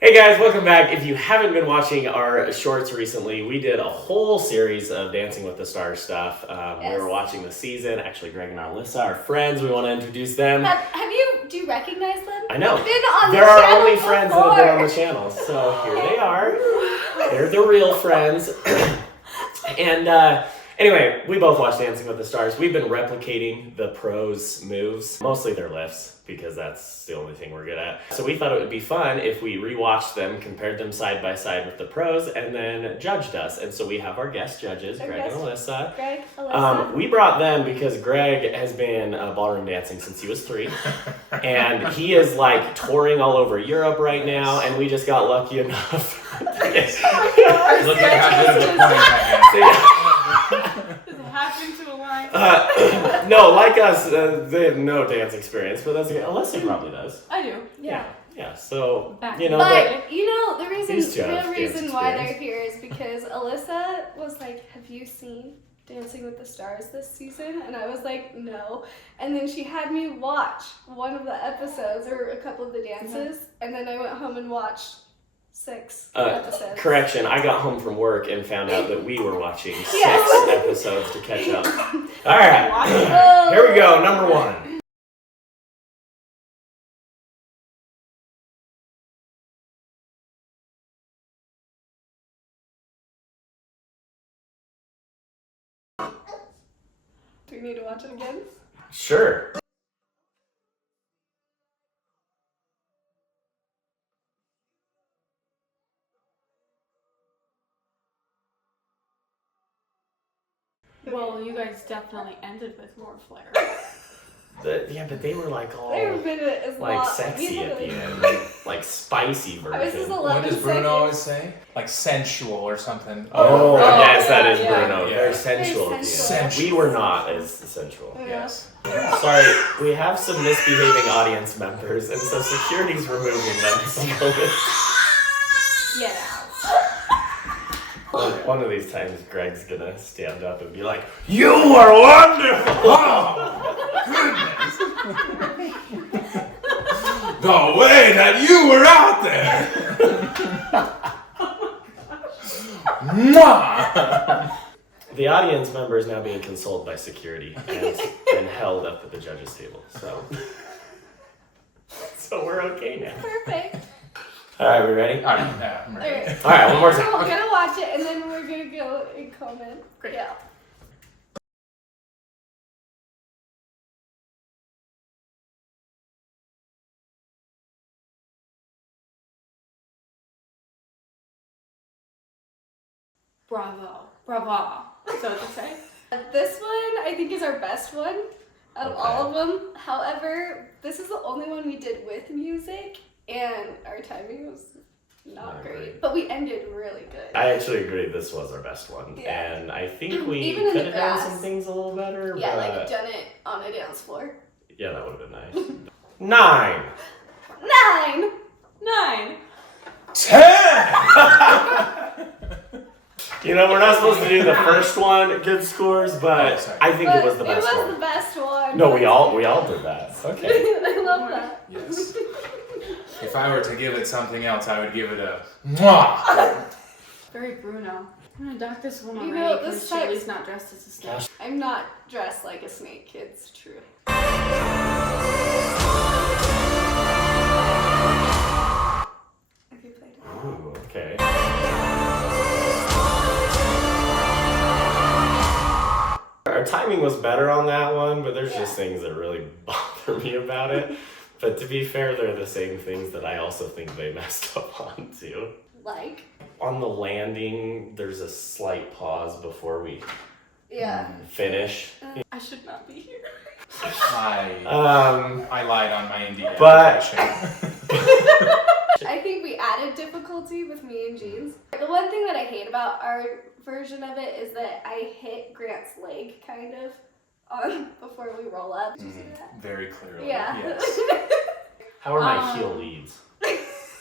Hey guys, welcome back. If you haven't been watching our shorts recently, we did a whole series of Dancing with the Stars stuff. We were watching the season. Actually, Greg and Alyssa are friends. We want to introduce them. Do you recognize them? I know. They've been on there the are channel only before. friends that have been on the channel. So here they are. They're the real friends. And anyway, we both watch Dancing with the Stars. We've been replicating the pros' moves, mostly their lifts, because that's the only thing we're good at. So we thought it would be fun if we rewatched them, compared them side by side with the pros, and then judged us. And so we have our guest judges, Greg and Alyssa. Greg, Alyssa. We brought them because Greg has been ballroom dancing since he was 3. And he is like touring all over Europe right now, and we just got lucky enough. Look at how good of a point that Does it happen to align? No, like us, they have no dance experience, but that's okay. Alyssa probably does. I do. Yeah. So Back you know, but you know the reason why experience. they're here is because Alyssa was like, "Have you seen Dancing with the Stars this season?" And I was like, "No." And then she had me watch one of the episodes or a couple of the dances, and then I went home and watched 6 episodes. Correction, I got home from work and found out that we were watching 6 episodes to catch up. All right, here we go. Number 1. Do we need to watch it again? Sure. Well, you guys definitely ended with more flair. Yeah, but they were like all They've been as like long. sexy at the end, like spicy I was just version. 11 What does Bruno seconds. always say? Like sensual or something. Oh, yes, that is yeah. Bruno. Yeah. Very sensual at the end. sensual. We were not as sensual. Yes. Sorry, we have some misbehaving audience members, and so security's removing them. Get out. One of these times, Greg's gonna stand up and be like, "You were wonderful!" Oh, goodness. The way that you were out there. Mwah. The audience member is now being consoled by security and held up at the judges' table. So we're okay now. Perfect. All right, we ready? I'm ready. All right, one more So time. we're gonna watch it and then we're gonna go and comment. Great. Yeah. Bravo. Bravo. So what to say? This one I think is our best one out of all of them. However, this is the only one we did with music, and our timing was not great. But we ended really good. I actually agree this was our best one. Yeah. And I think we Even in could the have done grass. some things a little better. Yeah, but like done it on a dance floor. yeah, that would have been nice. 9. 9. 9. 10. You know, we're not supposed to do the first one good scores, but Oh, sorry. I think it was the best It was one. the best one. No, we all did that. Okay. I love that. Yes. If I were to give it something else, I would give it a mwah. Very Bruno. I'm gonna dock this one You already know, because this text- Shalee's not dressed as a snake. I'm not dressed like a snake. It's true. Okay, played it. Ooh, okay. Our timing was better on that one, but there's just things that really bother me about it. But to be fair, they're the same things that I also think they messed up on too. Like? On the landing, there's a slight pause before we Yeah. finish. I should not be here. I lied on my Indeed But- application. I think we added difficulty with me and Jeans. The one thing that I hate about our version of it is that I hit Grant's leg kind of on before we roll up. Did you see that? Very clearly. Yeah. Yes. How are my heel leads?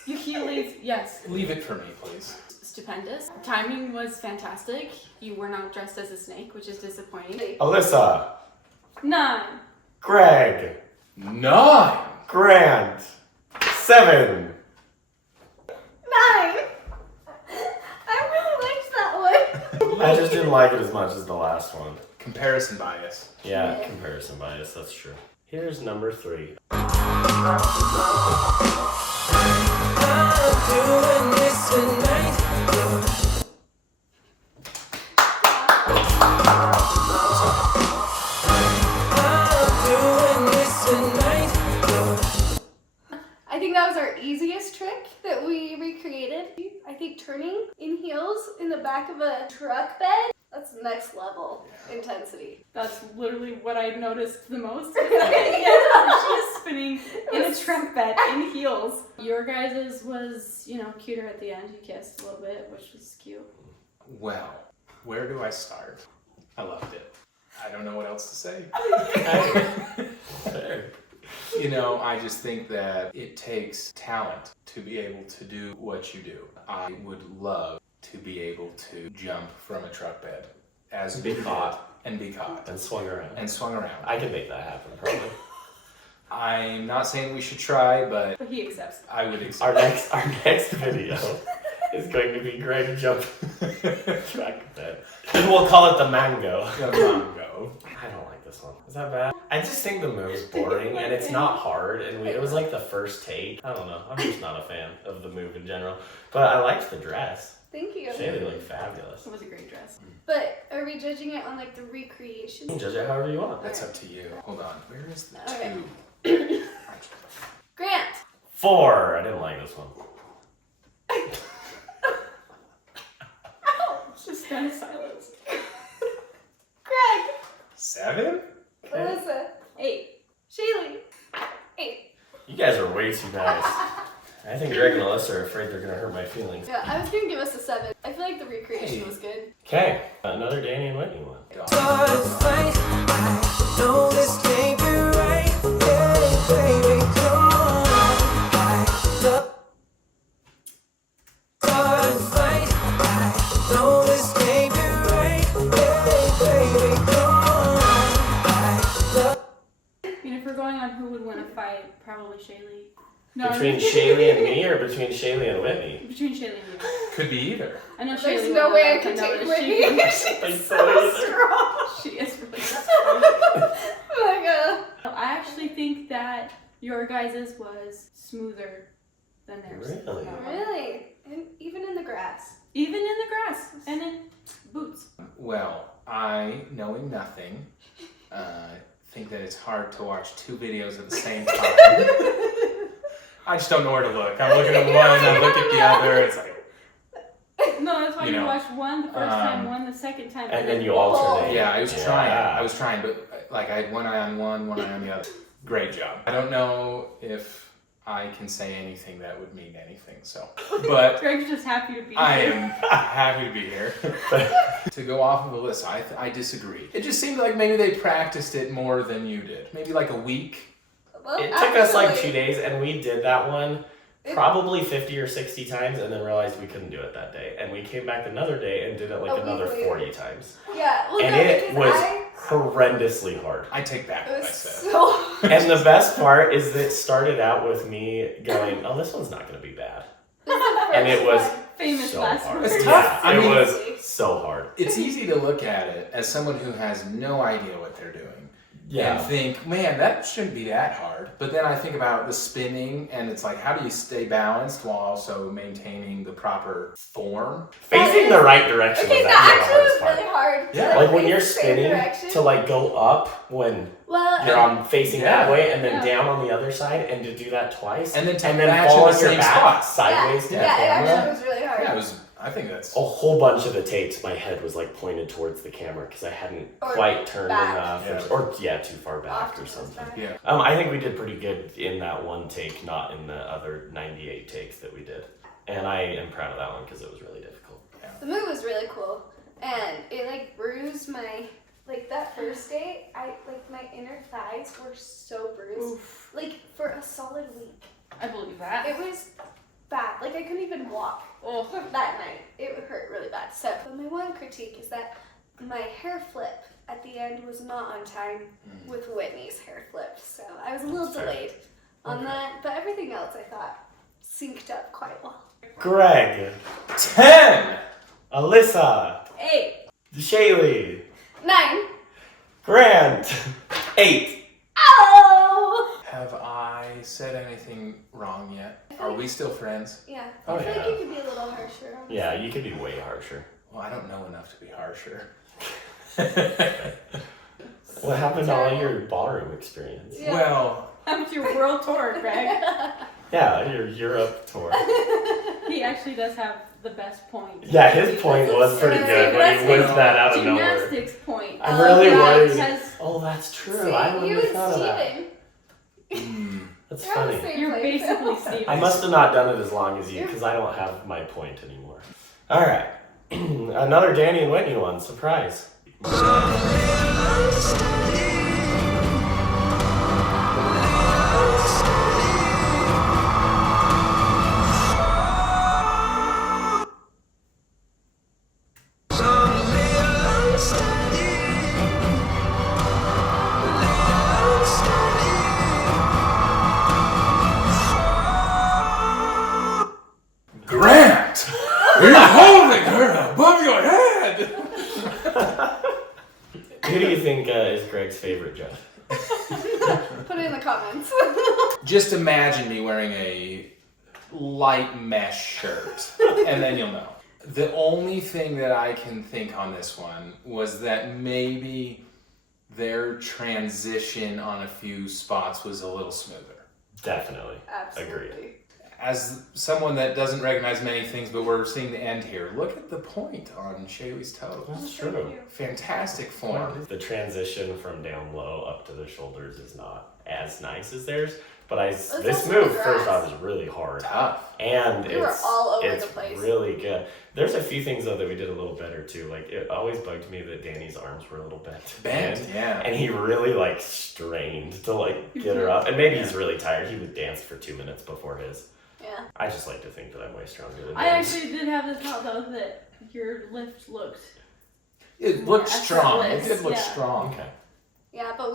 You heel leads, yes. Leave it for me, please. Stupendous. Timing was fantastic. You were not dressed as a snake, which is disappointing. Alyssa, 9. Greg, 9. Grant, 7. I just didn't like it as much as the last one. Comparison bias. Yeah, comparison bias, that's true. Here's number 3. I think that was our easiest trick that we recreated. I think turning in heels in the back of a truck bed, that's next level intensity. That's literally what I noticed the most. She was spinning in a truck bed in heels. Your guys's was, cuter at the end. You kissed a little bit, which was cute. Well, where do I start? I loved it. I don't know what else to say. I just think that it takes talent to be able to do what you do. I would love to be able to jump from a truck bed as Be caught. and be caught And swung around. and swung around. I can make that happen, probably. I'm not saying we should try, but But he accepts. I would accept. Our next video is going to be Greg jump track bed. And we'll call it the mango. The mango. I don't like this one. Is that bad? I just think the move's boring and it's not hard, and it was like the first take. I don't know. I'm just not a fan of the move in general. But I liked the dress. Thank you. Shalee looked fabulous. It was a great dress. But are we judging it on like the recreation? You can judge it however you want. That's up to you. Hold on. Where is the Okay. 2? Grant. 4. I didn't like this one. Just kind of silence. Greg. 7? Alyssa. 8. Shalee. 8. You guys are way too nice. I think Greg and Alyssa are afraid they're going to hurt my feelings. Yeah, I was gonna give us a 7. I feel like the recreation was good. Okay, another Danny and Whitney one. If we're going on who would win a fight, probably Shalee. No, Between Shalee and me, or between Shalee and Whitney? Between Shalee and me. Could be either. I know There's Shalee no will way I win, can but no, take she Whitney. can- She's so so either. strong. She is really strong. Oh my god. I actually think that your guys's was smoother than theirs. Really? Really? And even in the grass. Even in the grass and in boots. Well, I, knowing nothing, think that it's hard to watch 2 videos at the same time. I just don't know where to look. I'm looking at one, I look at the other. It's like, No, that's why You you know, watched one the first time, one the second time. And then you alternate. yeah, I was trying, but like I had one eye on one eye on the other. Great job. I don't know if I can say anything that would mean anything, so. But Greg's just happy to be here. I am happy to be here. To go off of the list, I disagree. It just seemed like maybe they practiced it more than you did. Maybe like a week. Well, It took us like actually, 2 days, and we did that one probably 50 or 60 times, and then realized we couldn't do it that day. And we came back another day and did it like A week another later. 40 times. Yeah, well, And no, it because was horrendously hard. I take back it what I was said. so hard. And the best part is that it started out with me going, oh, this one's not going to be bad. And it was Famous so last hard. words. It's Yeah, tough. I it mean- was so hard. It's easy to look at it as someone who has no idea what they're doing. And think, man, that shouldn't be that hard. But then I think about the spinning, and it's like, how do you stay balanced while also maintaining the proper form? Facing the right direction Okay, was that actually the actually was hardest part. really hard. to, Yeah. Like when face you're the same spinning direction. to like go up when Well, you're on facing that Yeah. way, and then Yeah. down on the other side, and to do that twice, And then to and then match in fall the on your same back spot. sideways to yeah, the it camera. actually was really hard. Yeah, I think that's. A whole bunch of the tapes, my head was like pointed towards the camera because I hadn't Or quite turned back. enough, Yeah. or too far back Off or to the something. side. Yeah. I think we did pretty good in that one take, not in the other 98 takes that we did. And I am proud of that one because it was really difficult. The move was really cool, and it like bruised my that first day. My inner thighs were so bruised, Oof. for a solid week. I believe that. It was bad. I couldn't even walk that night. It hurt really bad. So, but my one critique is that my hair flip at the end was not on time with Whitney's hair flip. So I was a little Fair. delayed on that, but everything else I thought synced up quite well. Greg, 10! Alyssa, 8. Shalee. 9. Grant. 8. Oh! Have I said anything wrong yet? Are we still friends? Yeah. Oh, I feel yeah. like you could be a little harsher. Honestly. Yeah, you could be way harsher. Well, I don't know enough to be harsher. What happened to all your ballroom experience? Yeah. Well, That was your world tour, Greg. Yeah, your Europe tour. He actually does have the best point. Yeah, his point was pretty good when he whipped that out of nowhere. Gymnastics point. I'm really Greg worried. has- Oh, that's true. See, I wouldn't you have and thought of that. Steven. That's You're on the funny. same You're place. basically Steven. I must have not done it as long as you because I don't have my point anymore. All right. Another Danny and Whitney one. Surprise. Grant! You're holding her above your head! Who do you think is Greg's favorite, Jeff? Put it in the comments. Just imagine me wearing a light mesh shirt, and then you'll know. The only thing that I can think on this one was that maybe their transition on a few spots was a little smoother. Definitely. Absolutely. Agreed. As someone that doesn't recognize many things, but we're seeing the end here, look at the point on Shaylee's toe. That's Thank true. you. Fantastic form. The transition from down low up to the shoulders is not as nice as theirs, but this also move the first grass. off is really hard. Tough. And We were it's all over it's the place. really good. There's a few things though that we did a little better too. Like it always bugged me that Danny's arms were a little bent. Bent, yeah. And he really like strained to like get her up. And maybe he's really tired. He would dance for 2 minutes before his. Yeah. I just like to think that I'm way stronger than I Danny's. actually did have this thought though that your lift looked. It looked Yeah, strong. It effortless, did look yeah. strong. Okay. Yeah, but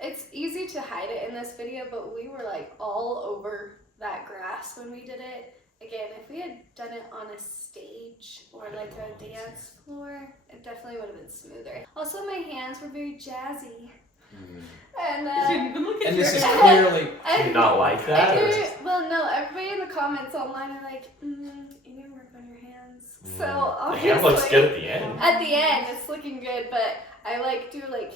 it's easy to hide it in this video, but we were like all over that grass when we did it. Again, if we had done it on a stage or like a dance floor, it definitely would have been smoother. Also, my hands were very jazzy. And You didn't even look at And your this is hands. clearly Do you not like that? Or Well, no, everybody in the comments online are like, you need to work on your hands. So the obviously, hand looks good at the end. at the end, it's looking good, but I like do like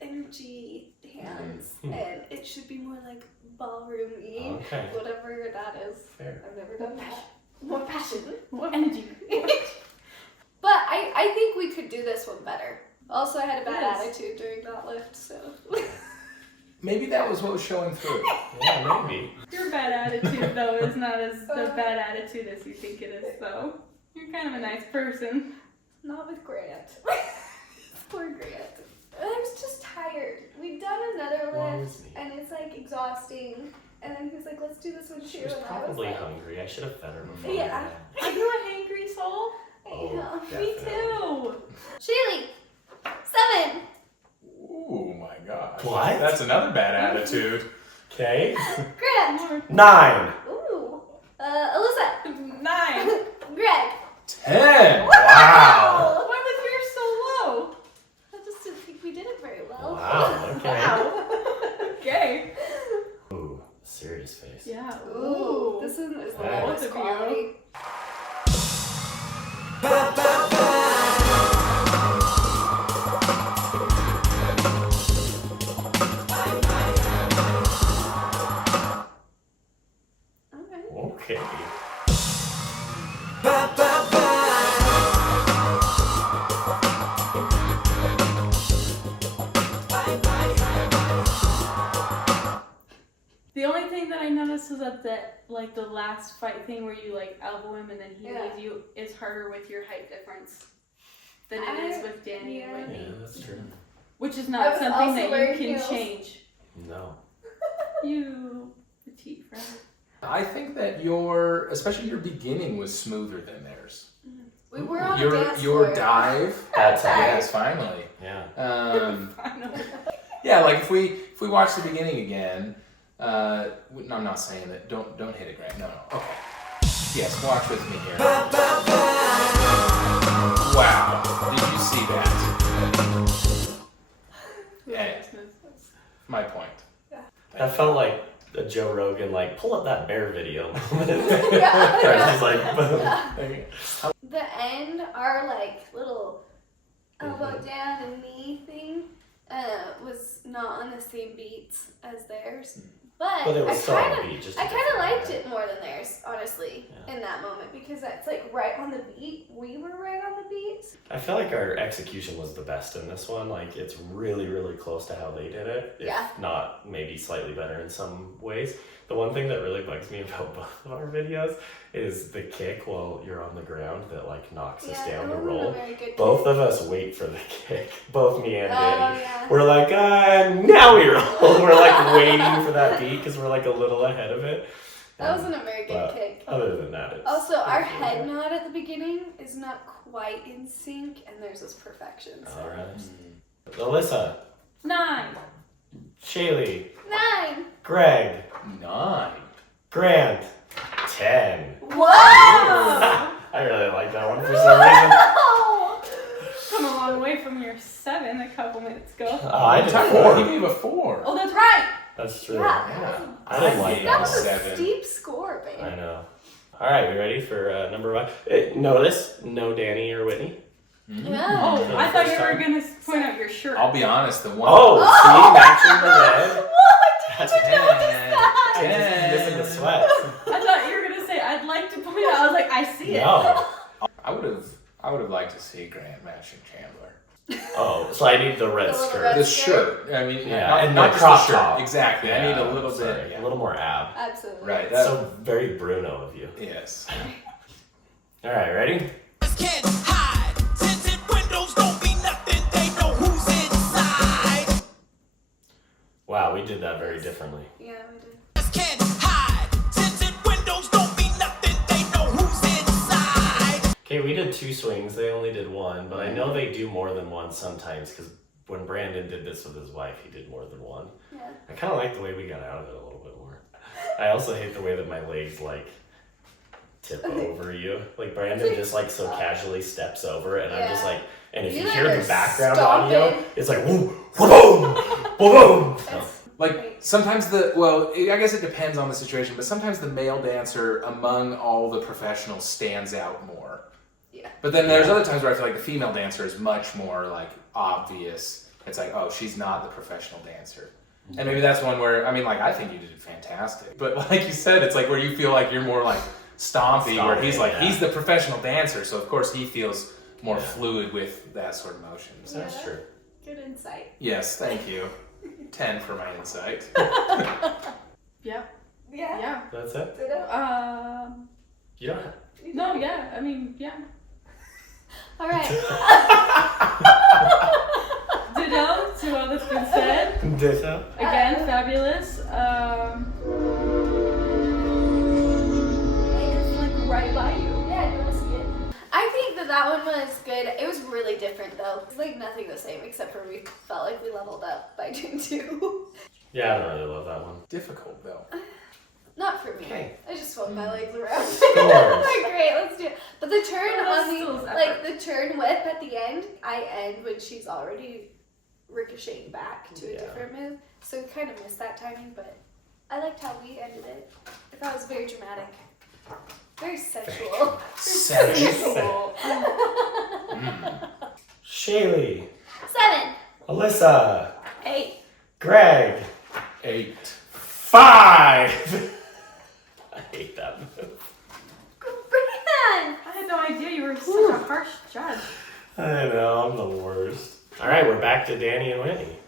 energy hands, and it should be more like ballroom-y, Okay. whatever that is. Fair. I've never done that. More passion. What energy? But I think we could do this one better. Also, I had a bad Yes. attitude during that lift, so. maybe that was what was showing through. Yeah, maybe. Your bad attitude though is not as the bad attitude as you think it is though. You're kind of a nice person. Not with Grant. Poor Grant. I was just tired. We'd done another Woe lift, is me. and it's like exhausting. And then he was like, let's do this one too. She was And I was probably like, hungry. I should have fed her before. Yeah. Are you a hangry soul? Oh, yeah. Me definitely. too. Shalee, 7. Ooh my gosh. What? That's another bad attitude. Okay. Grant. 9. Ooh. Alyssa. 9. Greg. 10. Wow. Why was yours so low? I just didn't think we did it very well. Wow. Okay. Wow. Okay. Ooh, serious face. Yeah. Ooh. This is the Wow. lowest Both of you. quality. Okay. Okay. The only thing that I noticed was that like the last fight thing where you like elbow him and then he Yeah. leaves you is harder with your height difference than it is with Danny and yeah. Whitney. Yeah, that's true. Which is I not was something also that you wearing can heels. change. No. You petite friend. I think that your, especially your beginning, was smoother than theirs. We were on a Your dance floor. dive. That's Yes, finally. Yeah. Yeah, like if we watch the beginning again, no, I'm not saying that. Don't hit it, Grant. No. Okay. Yes, watch with me here. Wow. see that. Yeah, my point. That felt like a Joe Rogan, like, pull up that bear video moment. Yeah. Just like, boom. The end, our like little elbow down and knee thing was not on the same beats as theirs. But it was still on the I beat. Just kind different of liked way. it more than theirs, honestly, Yeah. in that moment, because that's like right on the beat. We were right on the beat. I feel like our execution was the best in this one. Like, it's really, really close to how they did it. If Yeah. not, maybe slightly better in some ways. The one thing that really bugs me about both of our videos is the kick while you're on the ground that like knocks us down to roll. Both of us wait for the kick. Both me and Danny. Yeah. We're like, now we roll. We're like waiting for that beat because we're like a little ahead of it. That wasn't a very good But kick. Other than that, it's Also, our it's really head good. nod at the beginning is not quite in sync, and theirs was perfection. So. All right. Alyssa, 9. Shalee, 9. Greg, 9. Grant, 10. Whoa! I really like that one for some reason. Come a long way from your 7 a couple minutes ago. I did He 4. gave a 4. Oh, that's right. That's true. Yeah. I didn't like That that was one. a 7. steep score, babe. I know. All right, we ready for number 1? Notice, no Danny or Whitney. Yeah. Oh, For the I thought you first were time. going to point out your shirt. I'll be honest, the one. Oh, see, matching the red. That's that. I just missing the sweat. I thought you were going to say, I'd like to point out. I was like, I see it. No. I would have liked to see Grant matching Chandler. Oh, so I need the red The little skirt. red- The shirt. I mean, Yeah, not, and not the just crop the shirt. top. Exactly. I need a little sorry, bit. Yeah. a little more ab. Absolutely. Right. That's That, so very Bruno of you. yes. All right, ready? Can't hide. Tinted windows don't mean nothing. They know who's inside. Wow, we did that very differently. Yeah, we did. Can't hide. Tinted windows don't mean nothing. They know who's inside. Okay, we did 2 swings. They only did 1, but I know they do more than 1 sometimes because when Brandon did this with his wife, he did more than 1. Yeah. I kind of like the way we got out of it a little bit more. I also hate the way that my legs like tip over you. Like Brandon just like so casually steps over it, and I'm just Yeah. like, and if you You hear guys the are background stomping. audio, it's like boom, boom, boom. That's Like great. sometimes I guess it depends on the situation, but sometimes the male dancer among all the professionals stands out more. Yeah. But then there's other times where I feel like the female dancer is much more like obvious. It's like, oh, she's not the professional dancer. And maybe that's one where, I mean, like, I think you did fantastic. But like you said, it's like where you feel like you're more like stompy, where he's like, yeah. he's the professional dancer. So of course he feels more Yeah. fluid with that sort of motion. So That's Yeah. true. Good insight. yes, thank you. 10 for my insight. Yeah. Yeah. Yeah. That's it. Ditto. You don't have. No, yeah. I mean, yeah. All right. Ditto to all that's been said. Ditto. Again, fabulous. It's like right by you. Yeah, you want to see it? I think that one was good. It was really different though. It's like nothing the same except for we felt like we leveled up by doing 2. Yeah, I don't really love that one. Difficult though. Not for me. Okay. I just swung my legs around. Scores. Like, great, let's do it. But the turn Well, that's on still the effort. like the turn whip at the end, I end when she's already ricocheting back to a Yeah. different move. So we kind of missed that timing, but I liked how we ended it. I thought it was very dramatic. Very sensual. Sensual. Shalee, 7. Alyssa, 8. Greg, 8. 5. I hate that move. Brian! I had no idea you were such a harsh judge. I know, I'm the worst. All right, we're back to Danny and Whitney.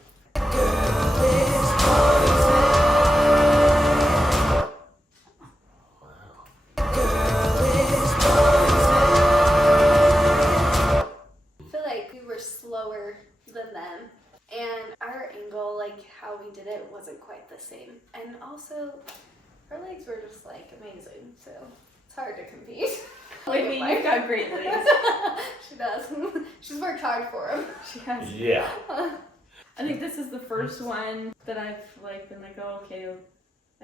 I feel like we were slower than them, and our angle, like how we did it, wasn't quite the same. And also, her legs were just like amazing, so it's hard to compete. Whitney, you've got great legs. She does. She's worked hard for them. She has. Yeah. I think this is the first one that I've like been like, oh, okay,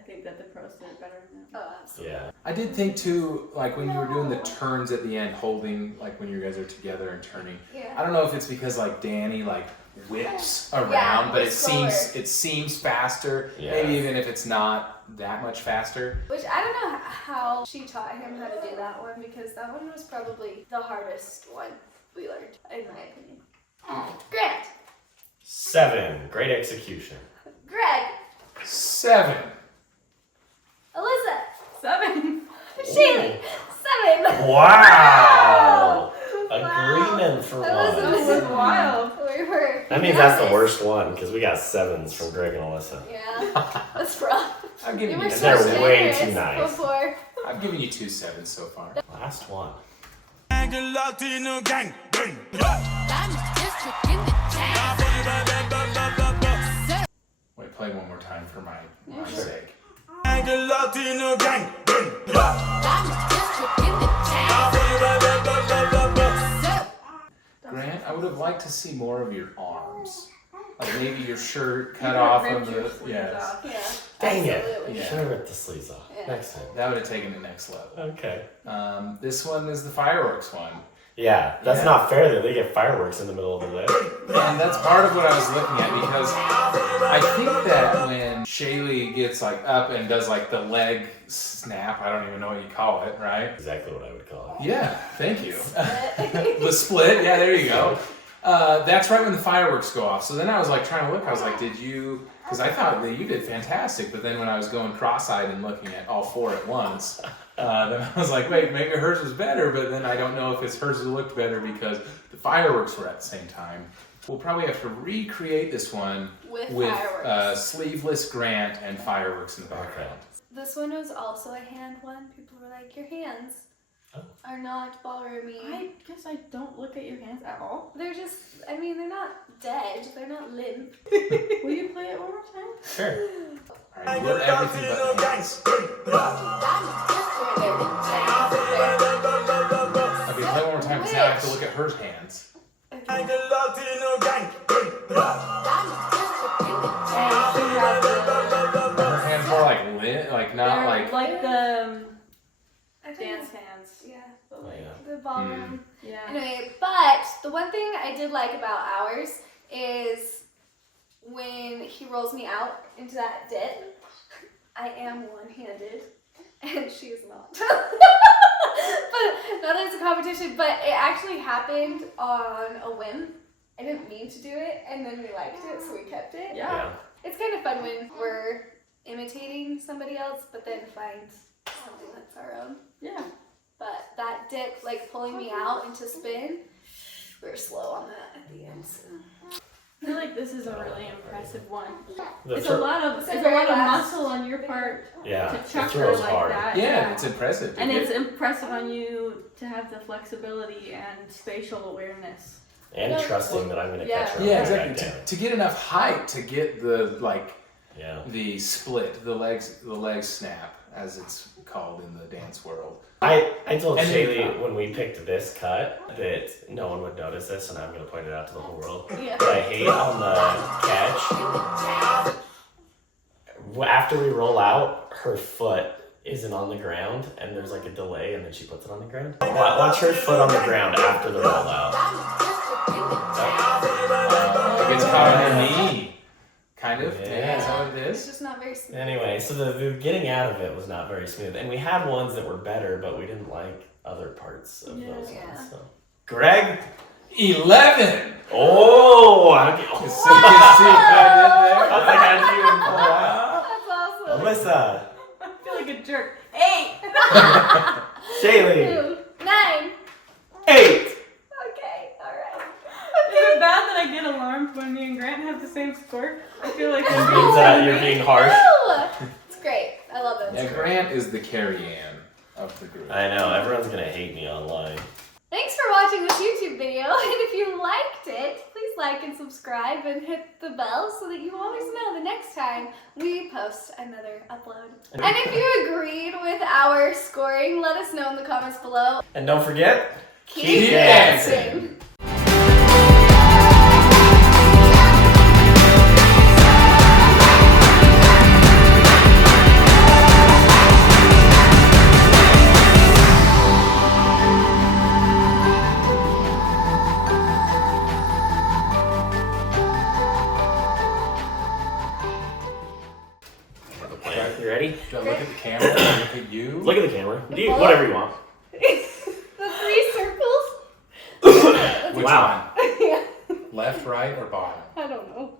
I think that the pros did it better than that. Oh, absolutely. Yeah. I did think too, like when you were doing the turns at the end, holding, like when you guys are together and turning. Yeah. I don't know if it's because like Danny like whips around, Yeah, but it's it seems faster. Yeah. Maybe even if it's not that much faster. Which I don't know how she taught him how to do that one, because that one was probably the hardest one we learned, in my opinion. Grant. 7. Great execution. Greg. 7. Alyssa. 7. Shalee. 7. Wow. Wow. Agreement for That was once. That was wild. We were. That means that's the worst one because we got 7s from Greg and Alyssa. Yeah. That's rough. I'm You giving were you They're so seven. way generous too nice. before. I've given you 2 7s so far. Last one. Latino gang. Wait, play one more time for my sake. Latino gang. Grant, I would have liked to see more of your arms. Like maybe your shirt cut off from Ripped your the. sleeves Yes. off. Yeah. Dang it. Absolutely. Yeah. Should have ripped the sleeves off. Yeah. Next time. That would have taken it next level. Okay. This one is the fireworks one. Yeah, that's Yeah. not fair that they get fireworks in the middle of the day. And that's part of what I was looking at because I think that when Shalee gets like up and does like the leg snap, I don't even know what you call it, right? Exactly what I would call it. Yeah, thank you. The split, yeah, there you go. That's right when the fireworks go off. So then I was like trying to look, I was like, did you, because I thought that you did fantastic, but then when I was going cross-eyed and looking at all 4 at once, then I was like, wait, maybe hers was better, but then I don't know if it's hers that looked better because the fireworks were at the same time. We'll probably have to recreate this one With with fireworks. sleeveless Grant and fireworks in the Okay. background. This one was also a hand one. People were like, your hands are not ballroomy. I guess I don't look at your hands at all. They're just, I mean, they're not dead. They're not limp. Will you play it one more time? Sure. All right, we're everything but the hands. Okay, play one more time because now I have to look at her hands. Latino gang. Her hands more like not They're like. like the I don't dance know. hands. Yeah, But like, Yeah. the ballroom. yeah. Anyway, but the one thing I did like about ours is when he rolls me out into that dip, I am one-handed, and she is not. But not as a competition, but it actually happened on a whim. I didn't mean to do it, and then we liked it, so we kept it. Yeah. Yeah. It's kind of fun when we're imitating somebody else, but then find something that's our own. Yeah. But that dip, like pulling me out into spin, we were slow on that at the end. So. I feel like this is a really impressive one. The It's tr- a lot of It's a it's a very lot of last muscle on your part yeah, to it chuck her throws like hard. that. Yeah, it's impressive. to And get- it's impressive on you to have the flexibility and spatial awareness. And No, trusting that I'm going to yeah. catch her. yeah, on the exactly. back down. To get enough height to get the like Yeah. the split, the leg snap, as it's called in the dance world. I told And Shalee when we picked this cut that no one would notice this, and I'm going to point it out to the whole world. Yeah. But I hate on the catch. After we roll out, her foot isn't on the ground, and there's like a delay, and then she puts it on the ground. Watch her foot on the ground after the rollout. It gets caught on your knee, kind of. Yeah. Is that what it It's is? just not very smooth. Anyway, so the getting out of it was not very smooth, and we had ones that were better, but we didn't like other parts of those Yeah. ones. So. Greg. 11. Oh, I See what I did there? was like, how'd you even pull that? That's awesome. Alyssa. I feel like a jerk. 8! Shalee. 9. 8. Okay, alright. Is it bad that I get alarmed when me and Grant have the same score? I feel like I'm Means that you're being harsh. No! It's great. I love it. Yeah, Grant is the Carrie-Ann of the group. I know, everyone's gonna hate me online. Thanks for watching this YouTube video, and if you liked it, please like and subscribe and hit the bell so that you always know the next time we post another upload. And if you agreed with our scoring, let us know in the comments below. And don't forget, Keep dancing. dancing. You ready? Do I look at the camera? Do I look at you? Look at the camera. The Do you, ball? whatever you want. The 3 circles? Which Wow. Yeah. one? Left, right, or bottom? I don't know.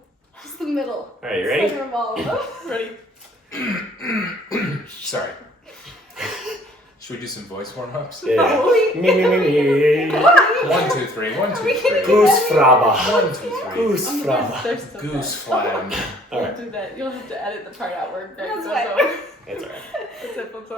Just the middle. All right, you ready? Center of all of them. Ready? Sorry. Should we do some voice warm-ups? Yeah. Oh, Me. 1, 2, 3. 1, 2, 3. Goose fraba. 1, 2, 3. Goose Oh my fraba. gosh, there's so Goose bad. flag. All Don't right. do that. You'll have to edit the part out where Greg That's goes fine. over. It's all right. That's it, folks.